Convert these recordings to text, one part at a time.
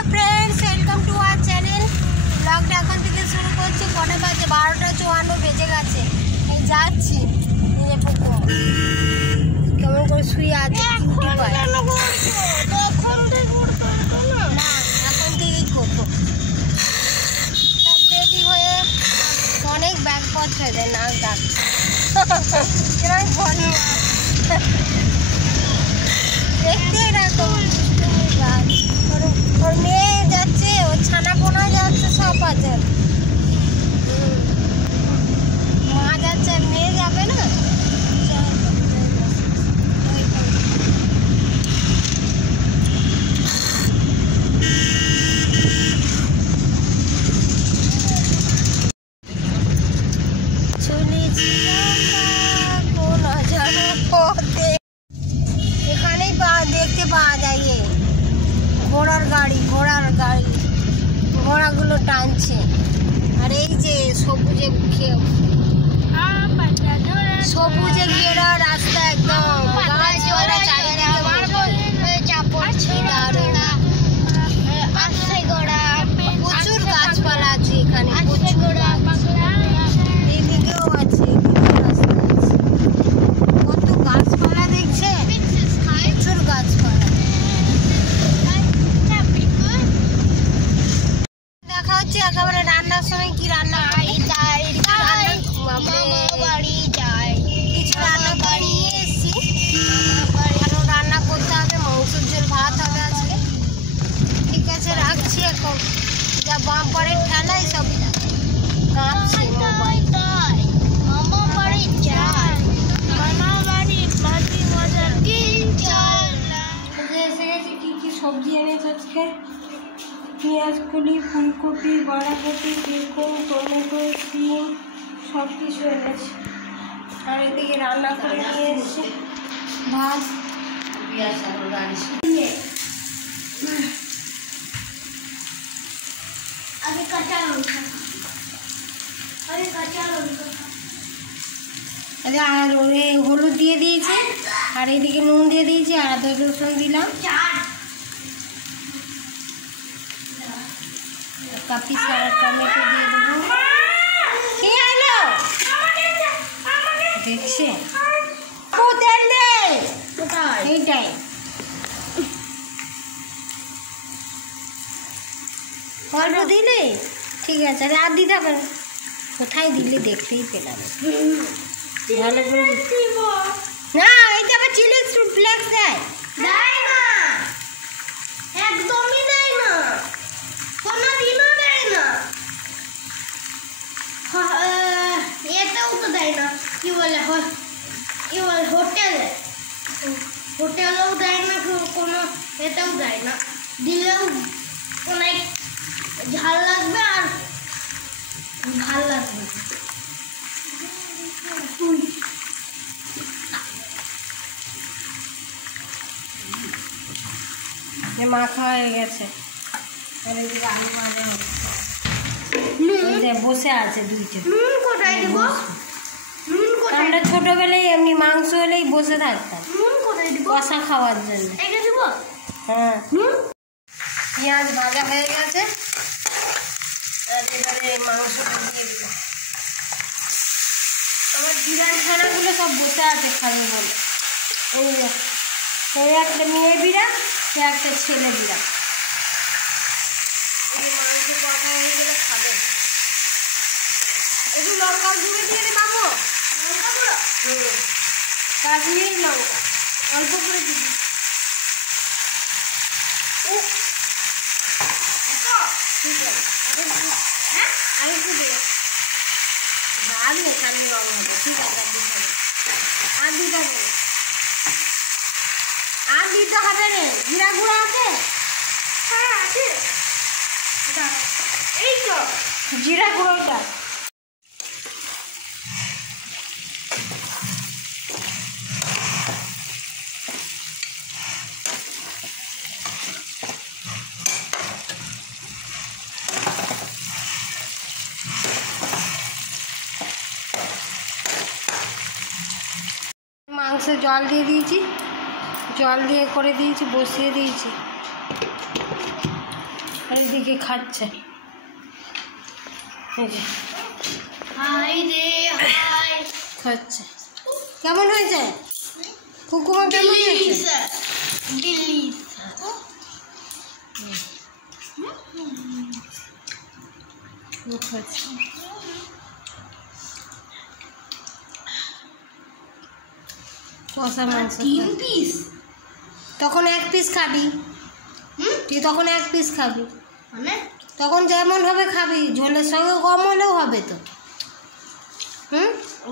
Hello friends, welcome to our channel. ब्लॉगটা এখন থেকে শুরু করছি। কটা বাজে? 12:54 বেজে গেছে। এই যাচ্ছি, এই পুকো কেমন করে শুয়ে আছে। এখন থেকেই করবো। সব রেডি হয়ে অনেক ব্যাগপত্র হয়ে যায়, নাক ডাক এরকম বলি দেখতে এরকম। ওর মেয়ে যাচ্ছে, ওর ছানা পোনা যাচ্ছে, সব আছে। মা যাচ্ছে, মেয়ে যাবে না। এখানেই দেখতে পাওয়া যায় ঘোড়ার গাড়ি, ঘোড়াগুলো টানছে। আর এই যে সবুজে ঘেরা রাস্তা, একদম গাছপালা চারিদিকে প্রচুর গাছপালা আছে এখানে, এইদিকেও আছে কত গাছপালা দেখছে, প্রচুর গাছপালা। দেখা হচ্ছে একেবারে রান্নার সময় কি রান্না কিছু রান্না বানিয়ে এসছি। এখন রান্না করতে হবে, মাংসের ঝোল, ভাত হবে আজকে। ঠিক আছে, রাখছি। এখন যা বাম্পারের ঠেলায় সব কাঁপছে। এসে গেছে। কি কি সবজি এনেছে আজকে? পেঁয়াজ কলি, ফুলকপি, বাঁধাকপি, বেগুন, টমেটো, সিম, সব কিছু এনেছে। আর এদিকে রান্না করে নিয়ে এসেছি ভাত। আর হলুদ দিয়ে দিয়েছে, আর এদিকে নুন দিয়ে দিয়েছি, আর আদা রসুন দিলাম। কাপি সারা টমেটো দিয়ে দেবো। কে আইলো দেখছে? এইটাই অল্প দিলে ঠিক আছে। আর দিতে হবে কোথায় দিলে দেখতেই পেলাম। ভালো করে না, এইটা আবার চিলি ফ্লেক্স দেয় না, একদমই দেয় না, কোনোদিনও দেয় না। এটাও তো দেয় না। কি বলে হোটেলেও দেয় না, কোনো এটাও দেয় না। দিলেও অনেক ঝাল লাগবে, আর ভাল লাগবে। মাখা হয়ে গেছে। আলু ভাজা হচ্ছে, বসে আছে দুইটা। আমরা ছোটবেলায় এমনি মাংস হলেই বসে থাকতাম কষা খাওয়ার জন্য। হ্যাঁ, পেঁয়াজ ভাজা হয়ে গেছে। আর এবারে মাংসটা দিয়ে দিব। আমার বিড়াল ছানাগুলো সব বসে আছে খাবে বলে। এই একটা মেয়ে বিড়াল, সে একটা ছেলে বিড়াল। মাংস কষা হয়ে গেলে খাবে। একটু লঙ্কা গুঁড়ো দিয়ে দে বাবু, লঙ্কা গুঁড়ো, কাশ্মীরি লঙ্কা অল্প করে দিবি। ঠিক আছে, হ্যাঁ আমি একটু দিয়ে ভালো এখানে রং হবে। ঠিক আছে, আর দিতে হবে, আর দিতে হবে রে। জিরা গুঁড়ো আছে? হ্যাঁ আছে, এই তো জিরা গুঁড়োটা। মাংসে জল দিয়ে দিয়েছি, জল দিয়ে করে দিয়েছি, বসিয়ে দিয়েছি। আর এদিকে খাচ্ছে। খাচ্ছে। কেমন হয়েছে কুকুমা? কেমন হয়েছে? কষা মাংস 3 পিস। তখন 1 পিস খাবি। তুই তখন 1 পিস খাবি, মানে তখন যেমন হবে খাবি, ঝোলের সঙ্গে কম হলেও হবে তো।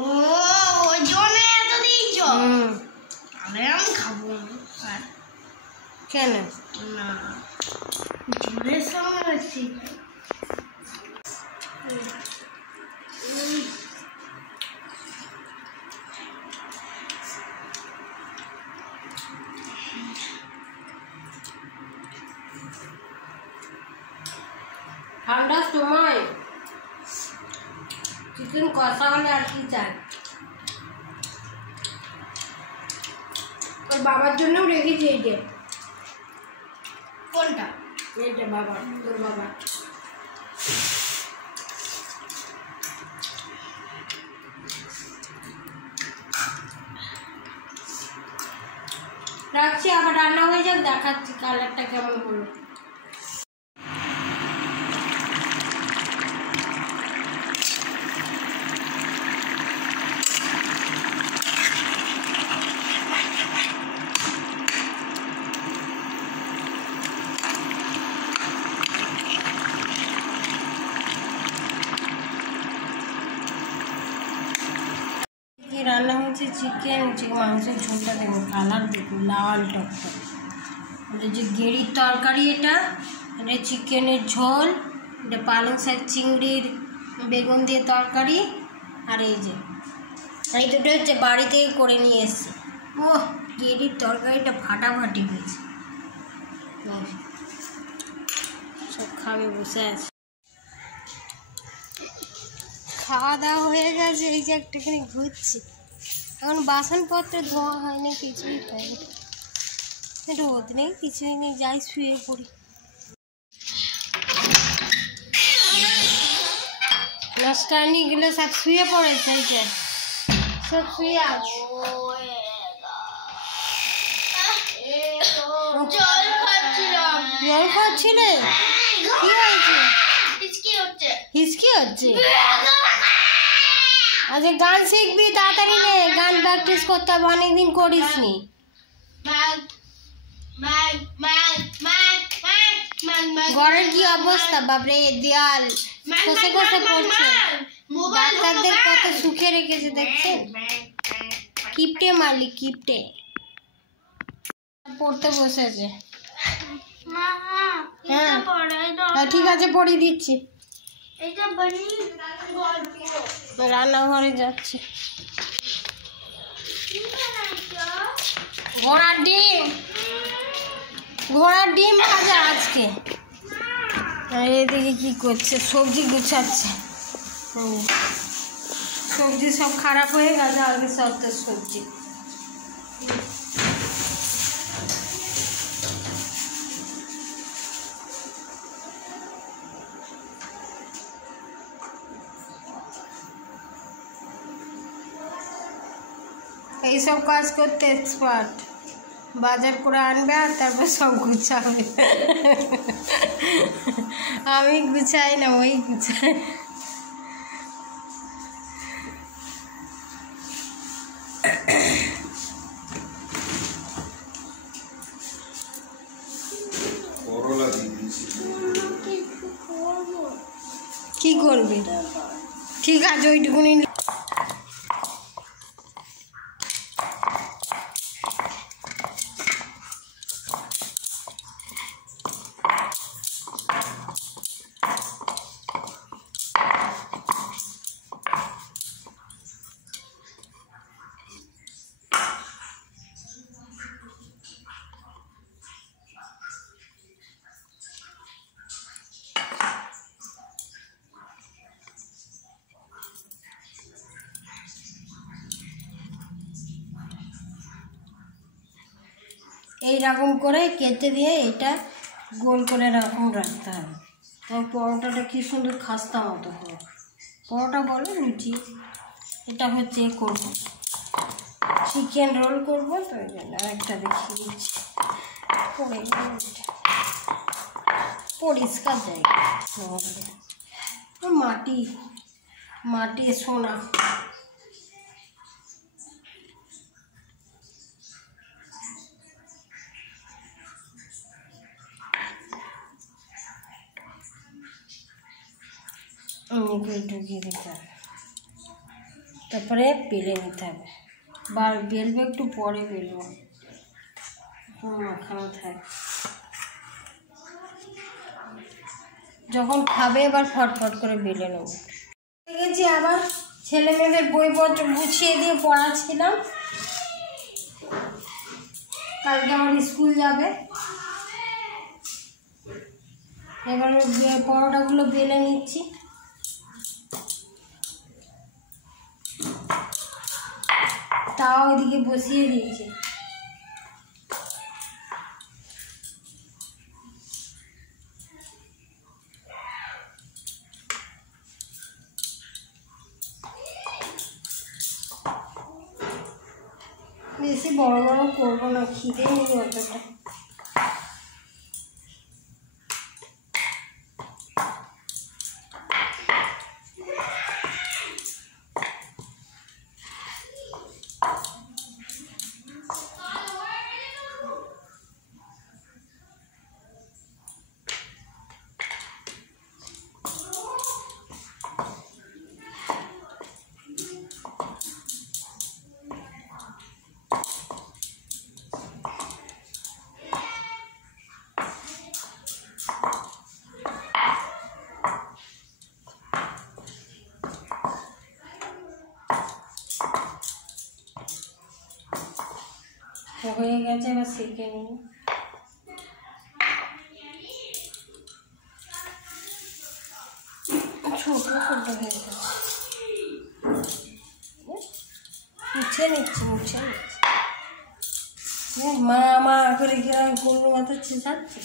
ও ওই জন্য এত দিয়েছ। আমি খাবো না। কেন? না ঝোলের সঙ্গে ঠিক। ঠান্ডার সময় চিকেন কষা হলে আর কি চাই। ওর বাবার জন্যও রেখেছি এই যে। কোনটা? এইটা বাবা, তোর বাবা। রাখছি, আবার রান্না হয়ে যাক, দেখাচ্ছি কালারটা কেমন হলো। রান্না হয়েছে চিকেন, মাংসের ঝোলটা দেখুন, কালার দেখুন লাল টকটক। এটা যে গেঁড়ির তরকারি, এটা চিকেনের ঝোল, এটা পালং শাক চিংড়ির বেগুন দিয়ে তরকারি, আর এই যে এই দুটো হচ্ছে বাড়ি থেকে করে নিয়ে এসছি। ও গেঁড়ির তরকারিটা ফাটাফাটি হয়েছে। সব খাবে, বসে আছে। খাওয়া দাওয়া হয়ে গেছে, এই যে একটুখানি ঘুরছি। এখন বাসনপত্র ধোয়া হয় না, কিছুই হয় না। রোদ নেই, কিছুই নেই, যাই শুয়ে পড়ি। নষ্টানিগুলো সব শুয়ে পড়েছে, এই যে সব শুয়ে আছে। জল খাচ্ছিলাম। জল খাচ্ছিলে? কি হয়েছে? হিচকি হচ্ছে? আচ্ছা গান শিখবি তাড়াতাড়ি নে, গান প্র্যাকটিস করতে হবে, অনেকদিন করিস নি। ঘরের কি অবস্থা বাপরে, দেয়াল খসে খসে পড়ছে। ডাক্তারদের কত সুখে রেখেছে দেখছেন। কিপটে মারলি, কিপটে। পড়তে বসেছে। হ্যাঁ ঠিক আছে, পড়িয়ে দিচ্ছি। রান্নাঘরে যাচ্ছি। ঘোড়ার ডিম, ঘোড়ার ডিম ভাজা আজকে। এদিকে কি করছে, সবজি গুছাচ্ছে। সবজি সব খারাপ হয়ে গেছে, আগে সব তো সবজি। এইসব কাজ করতে এক্সপার্ট। বাজার করে আনবে আর তারপর সব গুছাবে। আমি গুছাই না, ওই গুছাই। কি করবি? ঠিক আছে, ওইটুকুনি। এইরকম করে কেটে দিয়ে এটা গোল করে এরকম রাখতে হবে। তাই পরোটাটা কি সুন্দর খাস্তা মতো হবে। পরোটা বলো লুচি, এটা হচ্ছে করব চিকেন রোল করবো, তো ওই জন্য আরেকটা দেখিয়ে দিচ্ছি। পরিষ্কার জায়গা, মাটি মাটি সোনা। ঢুকিয়ে দিতে হবে, তারপরে বেলে নিতে হবে। বেলবো একটু পরে বেলবো, মাখানো থাকে। যখন খাবে এবার ফটফট করে বেলে নেব। গেছি আবার ছেলে মেয়েদের বইপত্র গুছিয়ে দিয়ে পড়াচ্ছিলাম, কালকে আমার স্কুল যাবে। এবার পরোটাগুলো বেলে নিচ্ছি। তাও ওইদিকে বসিয়ে দিয়েছি। বেশি বড় বড় করবো না, খিদে নেই অতটা। হয়ে গেছে, এবার সেঁকে নিই। ছোট ছোট হয়ে গেছে, মুছে নিচ্ছি। মা মা করে গেলাম, কোনো মাথা ছেঁচাচ্ছে।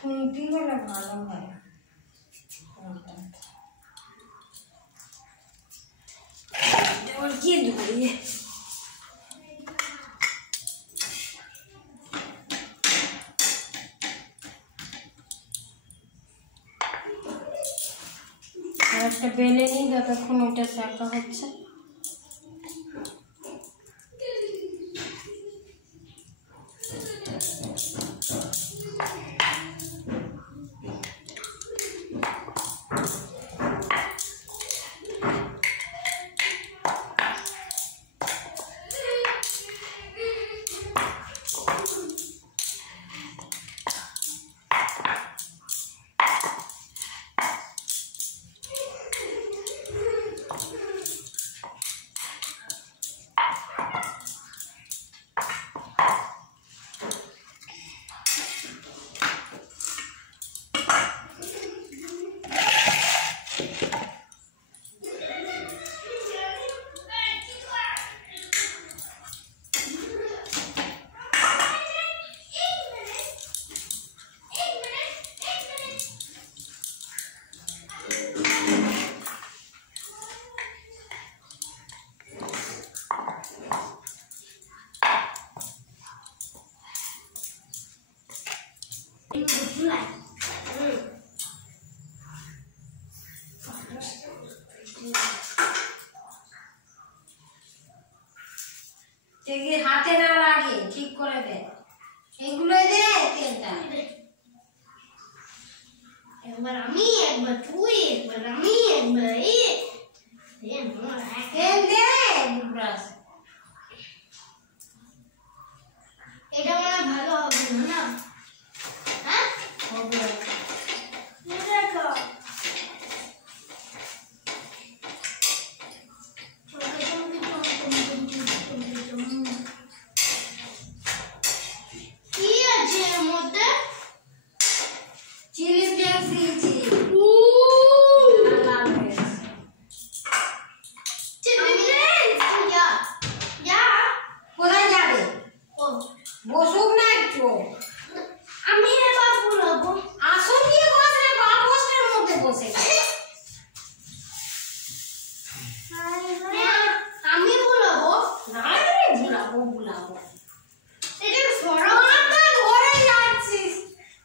খুন্তি হলে ভালো হয়। এবার কি ধরিয়ে একটা বেলে নিই, যতক্ষণ ওইটা শাঁকা হচ্ছে। হাতে না লাগে ঠিক করে দে, এইগুলোই দে তেলটা। একবার আমি, একবার তুই, একবার আমি, একবার তেল দে ব্রাশ। এটা মনে ভালো হবে না, হ্যাঁ হবে এটা বসে গেছে। আমি বলবো না রে, বুলাবো এটা সরো মাথা ধরে যাচ্ছিস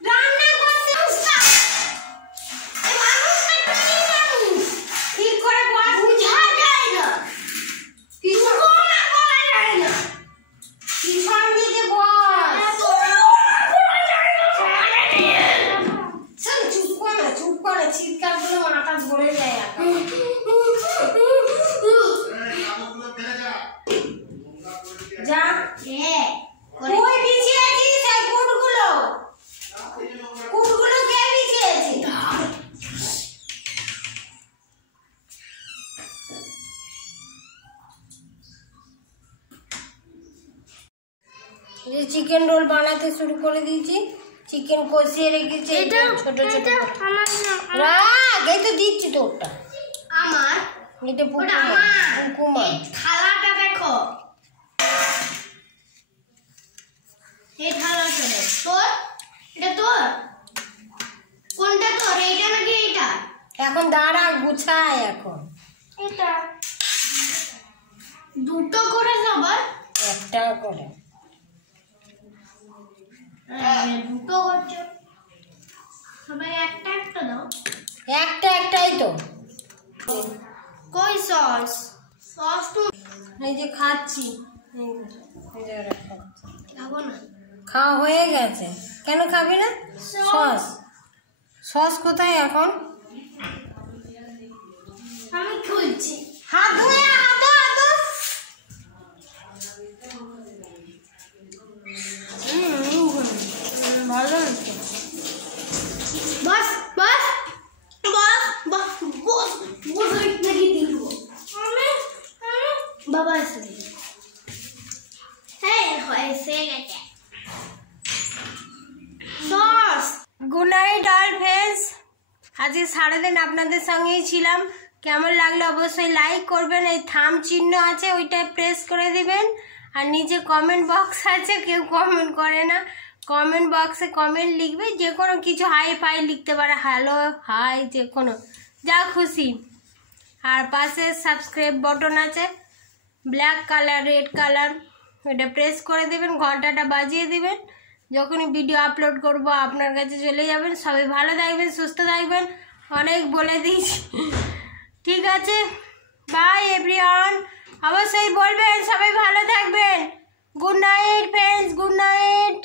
রান্না করতে এই মানুষটা কি মানুষ ঠিক করে বস। বুঝা যায় না কিছু না করা যায় না পিছন দিকে বস। চুপ করে চিৎকার করে মাথা ধরে যায় এখন। যা কই বিছিয়েছিস এই কুটগুলো কে বিছিয়েছিস? চিকেন রোল বানাতে শুরু করে দিয়েছি। চিকেন কষিয়ে রেখেছি এটা ছোট ছোট এটা করে। আমার না রাখ, এই তো দিচ্ছি তোরটা। আমার এটা ওটা পুকুমা। এই থালাটা দেখো এই থালাটা দেখ তোর এটা তোর কোনটা তোর এইটা নাকি এইটা এখন দাঁড়া, গুছায় এখন। এটা দুটো করে সবার একটা করে দুটো করছো সবাই একটা একটা দাও একটাই তো। কই সস সস তো এই যে খাচ্ছি, এই যে ওরা খাচ্ছে। খাবো না খাওয়া হয়ে গেছে, কেন খাবি না? সস কোথায় এখন? আমি খুলছি হাত ধুয়ে হাত ধো। ভালো হয়েছে। বস বস বস বস বস বস নাকি দিব বাবা এসে হ্যাঁ হয়েছে গেছে sauce good night all friends. আজকে সারাদিন আপনাদের সঙ্গেই ছিলাম। কেমন লাগলো অবশ্যই লাইক করবেন, এই থাম চিহ্ন আছে ওইটা প্রেস করে দিবেন, আর নিচে কমেন্ট বক্স আছে, কেউ কমেন্ট করে না, কমেন্ট বক্সে কমেন্ট লিখবে, যে কোনো কিছু হাই ফাই লিখতে পারে, হ্যালো হাই যে কোনো যা খুশি। আর পাশে সাবস্ক্রাইব বটন আছে ব্ল্যাক কালার রেড কালার, ওটা প্রেস করে দেবেন, ঘন্টাটা বাজিয়ে দিবেন, যখনই ভিডিও আপলোড করব আপনার কাছে চলে যাবেন। সবাই ভালো থাকবেন, সুস্থ থাকবেন, অনেক বলে দিয়েছি, ঠিক আছে? By everyone. অবশ্যই বলবেন সবাই ভালো থাকবেন। Good night friends, good night,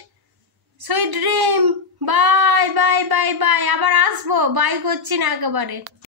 sweet dream, bye bye bye bye. আবার আসবো, বাই করছি না একেবারে।